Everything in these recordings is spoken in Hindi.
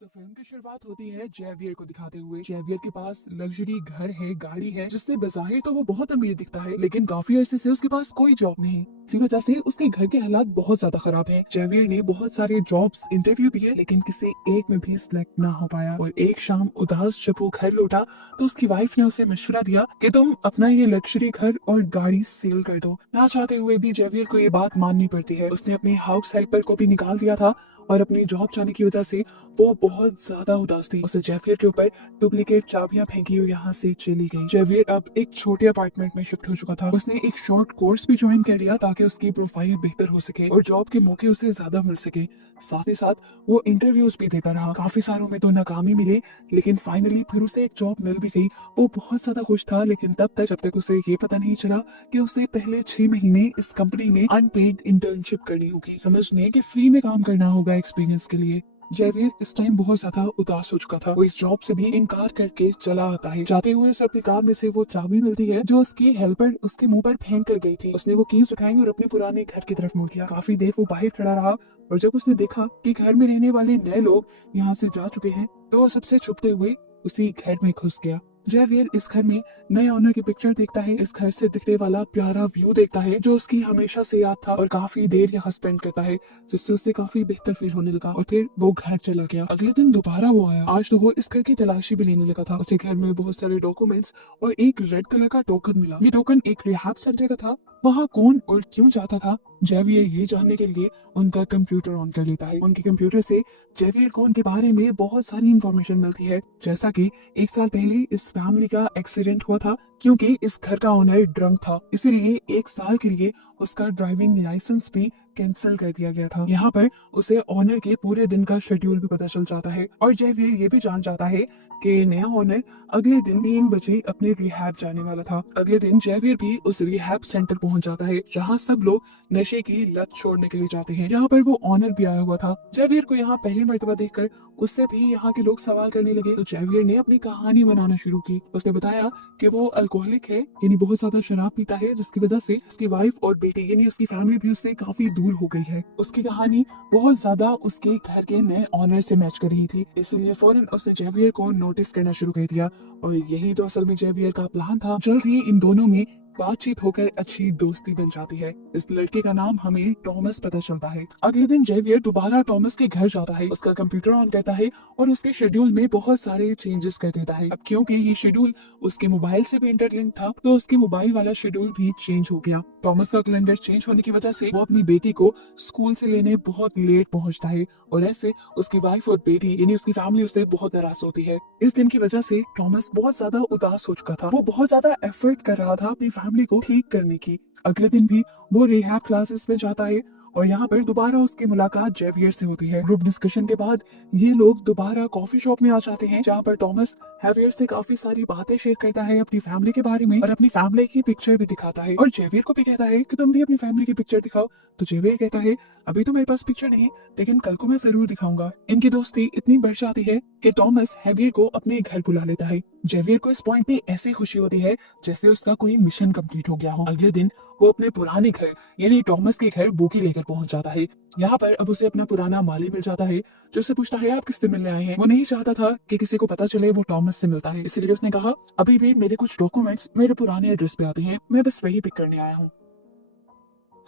तो फिल्म की शुरुआत होती है जेवियर को दिखाते हुए। जेवियर के पास लग्जरी घर है, गाड़ी है, जिससे बज़ाहिर तो वो बहुत अमीर दिखता है, लेकिन काफी अरसे से उसके पास कोई जॉब नहीं। इसी वजह से उसके घर के हालात बहुत ज्यादा खराब हैं। जेवियर ने बहुत सारे जॉब्स इंटरव्यू दिए, लेकिन किसी एक में भी सिलेक्ट ना हो पाया। और एक शाम उदास जब वो घर लौटा तो उसकी वाइफ ने उसे मशवरा दिया कि तुम अपना ये लग्जरी घर और गाड़ी सेल कर दो। ना चाहते हुए भी जेवियर को ये बात माननी पड़ती है। उसने अपनी हाउस हेल्पर को भी निकाल दिया था और अपनी जॉब जाने की वजह से वो बहुत ज्यादा उदास थी। उसे जेवियर के ऊपर डुप्लीकेट चाबियां फेंकी और यहाँ से चली गई। जेवियर अब एक छोटे अपार्टमेंट में शिफ्ट हो चुका था। उसने एक शॉर्ट कोर्स भी ज्वाइन कर लिया ताकि उसकी प्रोफाइल बेहतर हो सके और जॉब के मौके उसे ज्यादा मिल सके। साथ ही साथ वो इंटरव्यूज भी देता रहा। काफी सारों में तो नाकामी मिली, लेकिन फाइनली फिर उसे एक जॉब मिल भी गई। वो बहुत ज्यादा खुश था, लेकिन तब तक जब तक उसे ये पता नहीं चला कि उसे पहले 6 महीने इस कंपनी में अनपेड इंटर्नशिप करनी होगी। समझने कि फ्री में काम करना होगा एक्सपीरियंस के लिए। जेवियर इस टाइम बहुत ज्यादा उदास हो चुका था। वो इस जॉब से भी इनकार करके चला आता है। जाते हुए उसे अपनी कार में से वो चाबी मिलती है जो उसकी हेल्पर उसके मुंह पर फेंक कर गई थी। उसने वो कीज उठाई और अपने पुराने घर की तरफ मुड़ गया। काफी देर वो बाहर खड़ा रहा और जब उसने देखा कि घर में रहने वाले नए लोग यहाँ से जा चुके हैं, तो वो सबसे छुपते हुए उसी घर में घुस गया। जेवियर इस घर में नए ऑनर की पिक्चर देखता है। इस घर से दिखने वाला प्यारा व्यू देखता है जो उसकी हमेशा से याद था, और काफी देर यहाँ स्पेंड करता है, जिससे उसे काफी बेहतर फील होने लगा। और फिर वो घर चला गया। अगले दिन दोबारा वो आया। आज तो वो इस घर की तलाशी भी लेने लगा था। उसे घर में बहुत सारे डॉक्यूमेंट्स और एक रेड कलर का टोकन मिला। ये टोकन एक रिहैब सेंटर का था। वहाँ कौन और क्यों जाता था, जेवियर ये जानने के लिए उनका कंप्यूटर ऑन कर लेता है। उनके कंप्यूटर से जेवियर को उनके बारे में बहुत सारी इंफॉर्मेशन मिलती है, जैसा कि 1 साल पहले इस फैमिली का एक्सीडेंट हुआ था क्योंकि इस घर का ओनर ड्रंक था, इसीलिए 1 साल के लिए उसका ड्राइविंग लाइसेंस भी कैंसिल कर दिया गया था। यहाँ पर उसे ओनर के पूरे दिन का शेड्यूल भी पता चल जाता है और जेवियर ये भी जान जाता है कि नया ओनर अगले दिन 3 बजे अपने रिहैब जाने वाला था। अगले दिन जेवियर भी उस रिहैब सेंटर पहुंच जाता है जहाँ सब लोग नशे की लत छोड़ने के लिए जाते हैं। यहाँ पर वो ओनर भी आया हुआ था। जेवियर को यहाँ पहली मर्तबा देखकर उससे भी यहाँ के लोग सवाल करने लगे, तो जेवियर ने अपनी कहानी बनाना शुरू की। उसने बताया कि वो अल्कोहलिक है, यानी बहुत ज्यादा शराब पीता है, जिसकी वजह से उसकी वाइफ और बेटी यानी उसकी फैमिली भी उससे काफी दूर हो गई है। उसकी कहानी बहुत ज्यादा उसके घर के नए ऑनर से मैच कर रही थी, इसलिए फौरन उसने जेवियर को नोटिस करना शुरू कर दिया। और यही तो असल में जेवियर का प्लान था। जल्द ही इन दोनों में बातचीत होकर अच्छी दोस्ती बन जाती है। इस लड़के का नाम हमें टॉमस पता चलता है। अगले दिन जेवियर दोबारा टॉमस के घर जाता है, उसका कंप्यूटर ऑन करता है और उसके शेड्यूल में बहुत सारे चेंजेस कर देता है। अब क्योंकि ये शेड्यूल उसके मोबाइल से भी इंटरलिंक था, तो उसके मोबाइल वाला शेड्यूल भी चेंज हो गया। टॉमस का कैलेंडर चेंज होने की वजह से वो अपनी बेटी को स्कूल से लेने बहुत लेट पहुंचता है, और ऐसे उसकी वाइफ और बेटी यानी उसकी फैमिली उससे बहुत नाराज होती है। इस दिन की वजह से टॉमस बहुत ज्यादा उदास हो चुका था। वो बहुत ज्यादा एफर्ट कर रहा था अपनी फैमिली को ठीक करने की। अगले दिन भी वो रिहैब क्लासेस में जाता है और यहाँ पर दोबारा उसकी मुलाकात जेवियर से होती है। ग्रुप डिस्कशन के बाद ये लोग दोबारा कॉफी शॉप में आ जाते हैं, जहाँ पर टॉमस जेवियर से काफी सारी बातें शेयर करता है अपनी फैमिली के बारे में, और अपनी फैमिली की पिक्चर भी दिखाता है और जेवियर को भी कहता है कि तुम भी अपनी फैमिली की पिक्चर दिखाओ। तो जेवियर कहता है अभी तो मेरे पास पिक्चर नहीं, लेकिन कल को मैं जरूर दिखाऊंगा। इनकी दोस्ती इतनी बढ़ जाती है कि टॉमस जेवियर को अपने घर बुला लेता है। जेवियर को इस पॉइंट पे ऐसी खुशी होती है जैसे उसका कोई मिशन कंप्लीट हो गया हो। अगले दिन वो अपने पुराने घर यानी टॉमस के घर बूकी लेकर पहुंच जाता है। यहाँ पर अब उसे अपना पुराना माली मिल जाता है, जो उससे पूछता है आप किससे मिलने आए हैं। वो नहीं चाहता था कि किसी को पता चले वो टॉमस से मिलता है, इसलिए उसने कहा अभी भी मेरे कुछ डॉक्यूमेंट्स मेरे पुराने एड्रेस पे आते हैं, मैं बस वही पिक करने आया हूँ।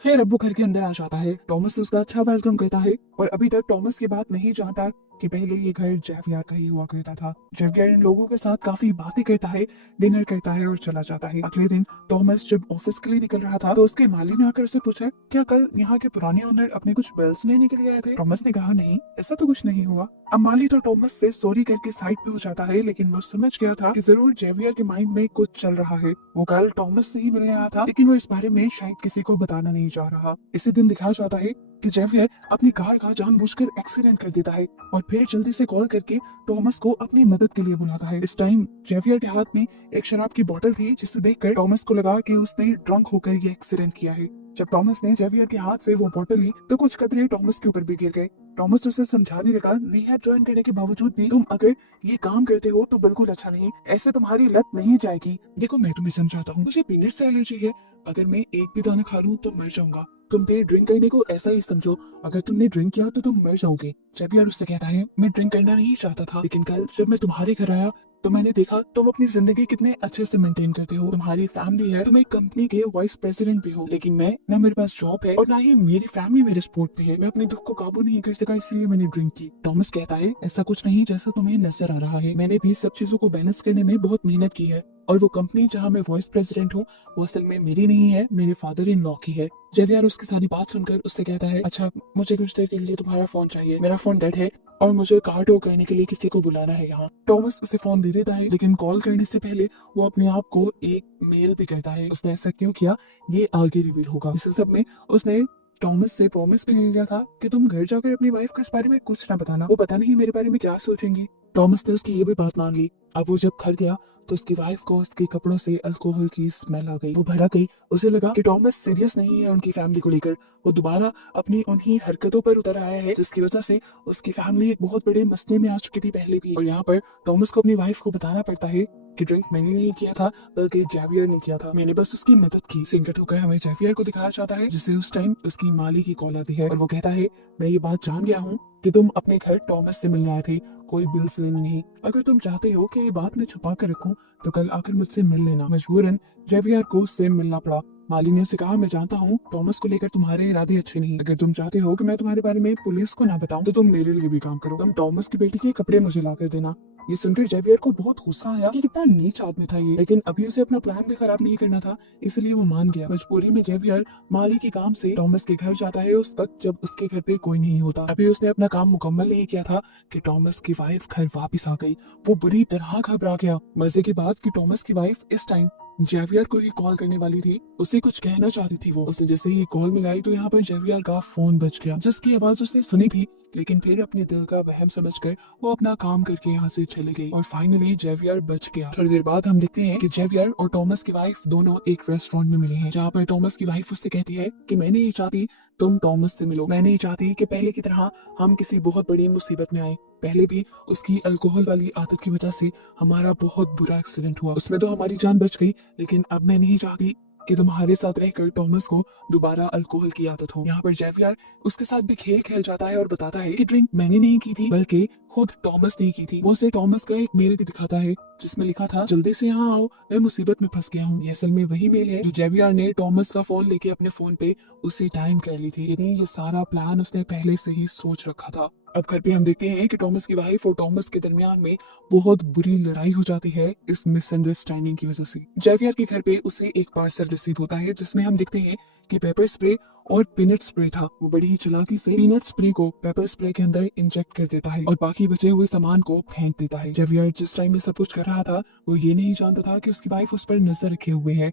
खैर अब वो घर के अंदर आ जाता है। टॉमस उसका अच्छा वेलकम करता है और अभी तक टॉमस की बात नहीं जानता कि पहले ये घर जेवियर का ही हुआ करता था। जेवियर इन लोगों के साथ काफी बातें करता है, डिनर करता है और चला जाता है। अगले दिन टॉमस जब ऑफिस के लिए निकल रहा था, तो उसके माली ने आकर उससे पूछा क्या कल यहाँ के पुराने ओनर अपने कुछ बिल्स लेने के लिए आए थे। टॉमस ने कहा नहीं, ऐसा तो कुछ नहीं हुआ। अब माली तो टॉमस से सॉरी करके साइड पे हो जाता है, लेकिन वो समझ गया था कि जरूर जेवियर के माइंड में कुछ चल रहा है। वो कल टॉमस से ही मिलने आया था, लेकिन वो इस बारे में शायद किसी को बताना नहीं चाह रहा। इसी दिन दिखाया जाता है कि जेवियर अपनी कार का जानबूझकर एक्सीडेंट कर देता है और फिर जल्दी से कॉल करके टॉमस को अपनी मदद के लिए बुलाता है। इस टाइम जेवियर के हाथ में एक शराब की बोतल थी, जिसे देखकर टॉमस को लगा कि उसने ड्रंक होकर ये एक्सीडेंट किया है। जब टॉमस ने जेवियर के हाथ से वो बोतल ली तो कुछ कतरे टॉमस के ऊपर भी गिर गए। टॉमस उसे समझाने लगा रिहैब ज्वाइन करने के बावजूद भी तुम अगर ये काम करते हो तो बिल्कुल अच्छा नहीं, ऐसे तुम्हारी लत नहीं जाएगी। देखो मैं तुम्हें समझाता हूँ, मुझे पीनट से एलर्जी है, अगर मैं एक भी दाना खा लूं तो मर जाऊंगा। तुम भी ड्रिंक करने को ऐसा ही समझो, अगर तुमने ड्रिंक किया तो तुम मर जाओगे। जेवियर उससे कहता है मैं ड्रिंक करना नहीं चाहता था, लेकिन कल जब मैं तुम्हारे घर आया तो मैंने देखा तुम अपनी जिंदगी कितने अच्छे से मेंटेन करते हो, तुम्हारी फैमिली है, तुम एक कंपनी के वाइस प्रेसिडेंट भी हो, लेकिन मैं ना मेरे पास जॉब है और ना ही मेरी फैमिली मेरे सपोर्ट पे है। मैं अपने दुख को काबू नहीं कर सका, इसलिए मैंने ड्रिंक की। थॉमस कहता है ऐसा कुछ नहीं जैसा तुम्हें नजर आ रहा है, मैंने भी सब चीजों को बैलेंस करने में बहुत मेहनत की है, और वो कंपनी जहाँ मैं वाइस प्रेसिडेंट हूँ वो असल में मेरी नहीं है, मेरे फादर इन लॉ की है। जेवियर उसकी सारी बात सुनकर उससे कहता है अच्छा मुझे कुछ देर के लिए तुम्हारा फोन चाहिए, मेरा फोन डेड है और मुझे कार्ड करने के लिए किसी को बुलाना है यहाँ। थॉमस उसे फोन दे देता है, लेकिन कॉल करने से पहले वो अपने आप को एक मेल भी करता है। उसने ऐसा क्यों किया ये आगे रिवील होगा। इस सब में उसने थॉमस से प्रॉमिस भी ले लिया था कि तुम घर जाकर अपनी वाइफ को इस बारे में कुछ ना बताना, वो पता नहीं मेरे बारे में क्या सोचेंगी। थॉमस ने उसकी ये भी बात मान ली। अब वो जब घर गया तो उसकी वाइफ को उसके कपड़ों से अल्कोहल की स्मेल आ गई। वो भड़क गई, उसे लगा कि थॉमस सीरियस नहीं है उनकी फैमिली को लेकर। वो दोबारा अपनी उन्हीं हरकतों पर उतर आया है जिसकी वजह से उसकी फैमिली एक बहुत बड़े मसले में आ चुकी थी पहले भी। और यहाँ पर थॉमस को अपनी वाइफ को बताना पड़ता है कि ड्रिंक मैंने नहीं किया था बल्कि जेवियर ने किया था, मैंने बस उसकी मदद की। सिंकट होकर हमें जेवियर को दिखाया जाता है जिसे उस टाइम उसकी माली की कॉल आती है और वो कहता है मैं ये बात जान गया हूँ कि तुम अपने घर थॉमस से मिलने आए थे, कोई बिल्स लेने नहीं। अगर तुम चाहते हो कि ये बात मैं छुपा कर रखूं तो कल आकर मुझसे मिल लेना। मजबूरन जेवियर को उससे मिलना पड़ा। माली ने उसे कहा मैं जानता हूँ थॉमस को लेकर तुम्हारे इरादे अच्छे नहीं, अगर तुम चाहते हो कि मैं तुम्हारे बारे में पुलिस को ना बताऊं तो तुम मेरे लिए भी काम करो, तुम थॉमस की बेटी के कपड़े मुझे ला कर देना। ये सुनकर जेवियर को बहुत गुस्सा आया कि कितना नीच आदमी था ये, लेकिन अभी उसे अपना प्लान भी खराब नहीं करना था, इसलिए वो मान गया। मजबूरी में जेवियर माली के काम से थॉमस के घर जाता है उस वक्त जब उसके घर पे कोई नहीं होता। अभी उसने अपना काम मुकम्मल नहीं किया था कि थॉमस की वाइफ घर वापस आ गई। वो बुरी तरह घबरा गया। मजे की बात कि थॉमस की वाइफ इस टाइम जेवियर को ही कॉल करने वाली थी, उसे कुछ कहना चाहती थी वो। उसे जैसे ही कॉल मिलाई तो यहाँ पर जेवियर का फोन बज गया, जिसकी आवाज उसने सुनी भी, लेकिन फिर अपने दिल का वहम समझकर वो अपना काम करके यहाँ से चले गई और फाइनली जेवियर बच गया। थोड़ी देर बाद हम देखते हैं कि जेवियर और थॉमस की वाइफ दोनों एक रेस्टोरेंट में मिले हैं, जहाँ पर थॉमस की वाइफ उससे कहती है कि मैं नहीं चाहती तुम थॉमस से मिलो, मैं नहीं चाहती कि पहले की तरह हम किसी बहुत बड़ी मुसीबत में आए। पहले भी उसकी अल्कोहल वाली आदत की वजह से हमारा बहुत बुरा एक्सीडेंट हुआ, उसमें तो हमारी जान बच गई, लेकिन अब मैं नहीं चाहती कि तुम्हारे साथ रहकर थॉमस को दोबारा अल्कोहल की आदत हो। यहाँ पर जेवियर उसके साथ भी खेल खेल जाता है और बताता है कि ड्रिंक मैंने नहीं की थी बल्कि खुद थॉमस ने की थी। वो उसे थॉमस का एक मेल भी दिखाता है जिसमें लिखा था जल्दी से यहाँ आओ, मैं मुसीबत में फंस गया हूँ। ये असल में वही मेल है जो जेवियर ने थॉमस का फोन लेके अपने फोन पे उसी टाइम कर ली थी, यानी ये सारा प्लान उसने पहले से ही सोच रखा था। अब घर पे हम देखते हैं कि थॉमस की वाइफ और थॉमस के दरमियान में बहुत बुरी लड़ाई हो जाती है इस मिसअंडरस्टैंडिंग की वजह से। जेवियर के घर पे उसे एक पार्सल रिसीव होता है जिसमें हम देखते हैं कि पेपर स्प्रे और पीनट स्प्रे था। वो बड़ी ही चालाकी से पीनट स्प्रे को पेपर स्प्रे के अंदर इंजेक्ट कर देता है और बाकी बचे हुए सामान को फेंक देता है। जेवियर जिस टाइम में सब कुछ कर रहा था वो ये नहीं जानता था कि उसकी वाइफ उस पर नजर रखे हुए है।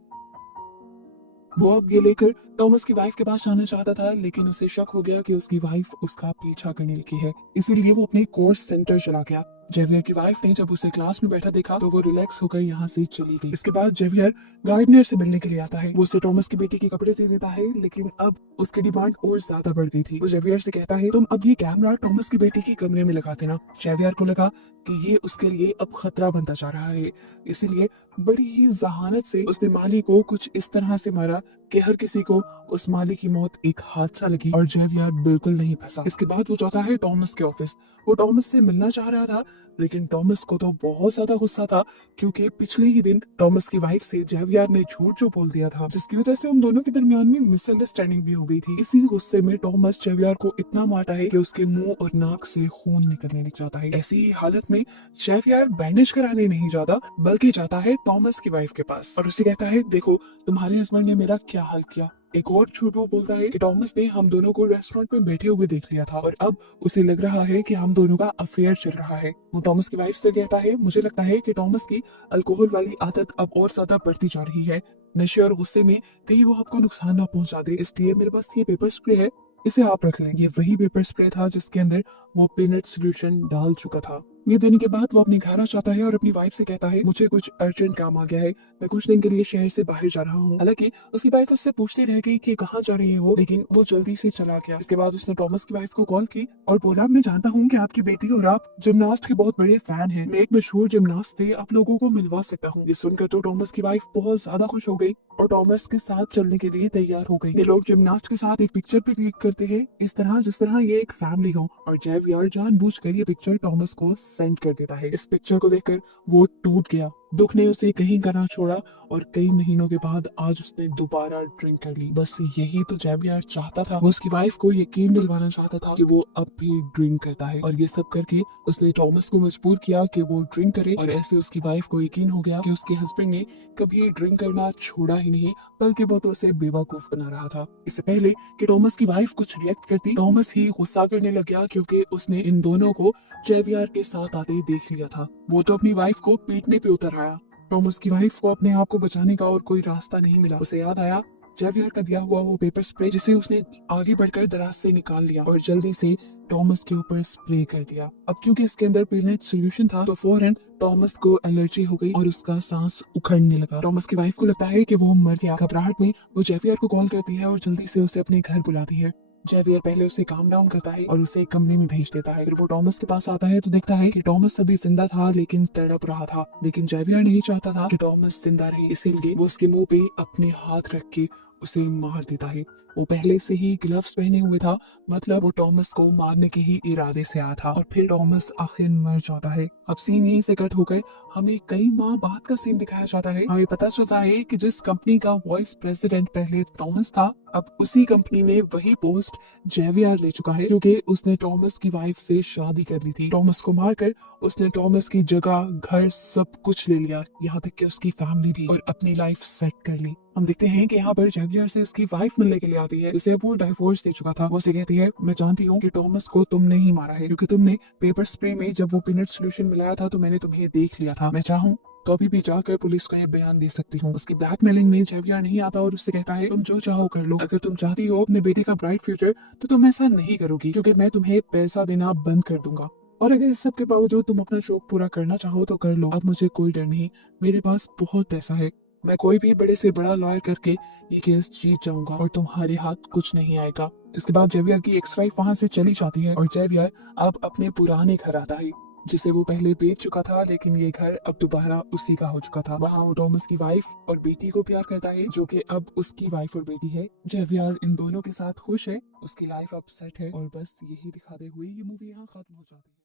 वो अब ये लेकर थॉमस की वाइफ के पास जाना चाहता था, लेकिन उसे शक हो गया कि उसकी वाइफ उसका पीछा करने लगी है, इसीलिए वो अपने कोर्स सेंटर चला गया। जेवियर की वाइफ ने जब उसे क्लास में बैठा देखा तो वो रिलैक्स होकर यहाँ से चली गई। इसके बाद जेवियर गार्डनर से मिलने के लिए आता है। वो उसे थॉमस की बेटी के कपड़े दे देता है, लेकिन अब उसकी डिमांड और ज्यादा बढ़ गई थी। वो जेवियर से कहता है तुम अब ये कैमरा थॉमस की बेटी के कमरे में लगा देना। जेवियर को लगा कि ये उसके लिए अब खतरा बनता जा रहा है, इसीलिए बड़ी ही जहानत से उसने माली को कुछ इस तरह से मारा कि हर किसी को उस माली की मौत एक हादसा लगी और जेवियर बिल्कुल नहीं फंसा। इसके बाद वो जाता है थॉमस के ऑफिस। वो थॉमस से मिलना चाह रहा था, लेकिन थॉमस को तो बहुत ज्यादा गुस्सा था क्योंकि पिछले ही दिन थॉमस की वाइफ से जेवियर ने झूठ जो बोल दिया था, जिसकी वजह से उन दोनों के दरमियान में मिसअंडरस्टैंडिंग भी हो गई थी। इसी गुस्से में थॉमस जेवियर को इतना मारता है कि उसके मुंह और नाक से खून निकलने लग जाता है। ऐसी ही हालत में जेवियर बैंडेज कराने नहीं जाता बल्कि जाता है थॉमस की वाइफ के पास और उसे कहता है देखो तुम्हारे हस्बैंड ने मेरा क्या हाल किया। एक और झूठ वो बोलता है कि थॉमस ने हम दोनों को रेस्टोरेंट में बैठे हुए देख लिया था और अब उसे लग रहा है कि हम दोनों का अफेयर चल रहा है। वो थॉमस की वाइफ से कहता है मुझे लगता है कि थॉमस की अल्कोहल वाली आदत अब और ज्यादा बढ़ती जा रही है, नशे और गुस्से में कहीं वो आपको नुकसान ना पहुंचा दे, इसलिए मेरे पास ये पेपर स्प्रे है, इसे आप रख लें। ये वही पेपर स्प्रे था जिसके अंदर वो पीनट सोल्यूशन डाल चुका था। ये देने के बाद वो अपने घर आ जाता है और अपनी वाइफ से कहता है मुझे कुछ अर्जेंट काम आ गया है, मैं कुछ दिन के लिए शहर से बाहर जा रहा हूँ। हालांकि उसकी वाइफ उससे पूछती रह गई कि कहाँ जा रही है वो, लेकिन वो जल्दी से चला गया। इसके बाद उसने टॉमस की वाइफ को कॉल की और बोला मैं जानता हूँ कि आपकी बेटी और आप जिमनास्ट के बहुत बड़े फैन हैं, मैं एक मशहूर जिमनास्ट से आप लोगों को मिलवा सकता हूँ। ये सुनकर तो टॉमस की वाइफ बहुत ज्यादा खुश हो गई और टॉमस के साथ चलने के लिए तैयार हो गई। ये लोग जिमनास्ट के साथ एक पिक्चर पे क्लिक करते हैं इस तरह जिस तरह ये एक फैमिली हो, और जेवियर जानबूझकर ये पिक्चर टॉमस को सेंड कर देता है। इस पिक्चर को देखकर वो टूट गया, दुख ने उसे कहीं का ना छोड़ा और कई महीनों के बाद आज उसने दोबारा ड्रिंक कर ली। बस यही तो जेवियर चाहता था, वो उसकी वाइफ को यकीन दिलवाना चाहता था कि वो अब भी ड्रिंक करता है, और ये सब करके उसने टॉमस को मजबूर किया कि वो ड्रिंक करे। और ऐसे उसकी वाइफ को यकीन हो गया कि उसके हस्बैंड ने कभी ड्रिंक करना छोड़ा ही नहीं, बल्कि वो तो उसे बेवकूफ बना रहा था। इससे पहले कि टॉमस की वाइफ कुछ रिएक्ट करती, टॉमस ही गुस्सा करने लग गया क्योंकि उसने इन दोनों को जेवियर के साथ आते देख लिया था। वो तो अपनी वाइफ को पीटने पे उतर आया। टॉमस की वाइफ को अपने आप को बचाने का और कोई रास्ता नहीं मिला। उसे याद आया जेवियर का दिया हुआ वो पेपर स्प्रे, जिसे उसने आगे बढ़कर दराज से निकाल लिया और जल्दी से टॉमस के ऊपर स्प्रे कर दिया। अब क्योंकि इसके अंदर पीनट सोल्यूशन था तो फौरन टॉमस को एलर्जी हो गई और उसका सांस उखड़ने लगा। टॉमस की वाइफ को लगता है कि वो मर गया। घबराहट में वो जेवियर को कॉल करती है और जल्दी से उसे अपने घर बुलाती है। जेवियर पहले उसे काम डाउन करता है और उसे एक कमरे में भेज देता है। फिर वो टॉमस के पास आता है तो देखता है कि टॉमस अभी जिंदा था लेकिन तड़प रहा था। लेकिन जेवियर नहीं चाहता था कि टॉमस जिंदा रहे, इसीलिए वो उसके मुंह पे अपने हाथ रख के उसे मार देता है। वो पहले से ही ग्लव्स पहने हुए था, मतलब वो टॉमस को मारने के ही इरादे से आया था। और फिर टॉमस आखिर मर जाता है। अब सीन यहीं से कट होकर हमें कई माह बाद का सीन दिखाया जाता है। हमें पता चलता है कि जिस कंपनी का वाइस प्रेसिडेंट पहले टॉमस था, अब उसी कंपनी में वही पोस्ट जेवियर ले चुका है, क्योंकि उसने टॉमस की वाइफ से शादी कर ली थी। टॉमस को मारकर उसने टॉमस की जगह, घर, सब कुछ ले लिया, यहाँ तक कि उसकी फैमिली भी, और अपनी लाइफ सेट कर ली। हम देखते हैं कि यहाँ पर जेवियर से उसकी वाइफ मिलने के लिए आती है, उसे अब वो डाइवोर्स दे चुका था। वो उसे कहती है मैं जानती हूँ कि टॉमस को तुमने ही मारा है, क्योंकि तुमने पेपर स्प्रे में जब वो पीनट सोल्यूशन मिलाया था तो मैंने तुम्हें देख लिया था। मैं चाहूँ तो अभी भी जाकर पुलिस को ये बयान दे सकती हूँ। उसकी ब्लैकमेलिंग में जेवियर नहीं आता और उससे कहता है तुम जो चाहो कर लो, अगर तुम चाहती हो अपने बेटे का ब्राइट फ्यूचर तो तुम ऐसा नहीं करोगी, क्योंकि मैं तुम्हें पैसा देना बंद कर दूंगा, और अगर इस सब के बावजूद तुम अपना शौक पूरा करना चाहो तो कर लो। अब मुझे कोई डर नहीं, मेरे पास बहुत पैसा है, मैं कोई भी बड़े से बड़ा लॉयर करके ये केस जीत जाऊंगा और तुम्हारे हाथ कुछ नहीं आएगा। इसके बाद जेवियर की एक्स वाइफ वहां से चली जाती है और जेवियर अब अपने पुराने घर आता है, जिसे वो पहले बेच चुका था, लेकिन ये घर अब दोबारा उसी का हो चुका था। वहाँ वो टॉमस की वाइफ और बेटी को प्यार करता है, जो कि अब उसकी वाइफ और बेटी है। जेवियर इन दोनों के साथ खुश है, उसकी लाइफ अब सेट है, और बस यही दिखाते हुए ये मूवी यहाँ खत्म हो जाती है।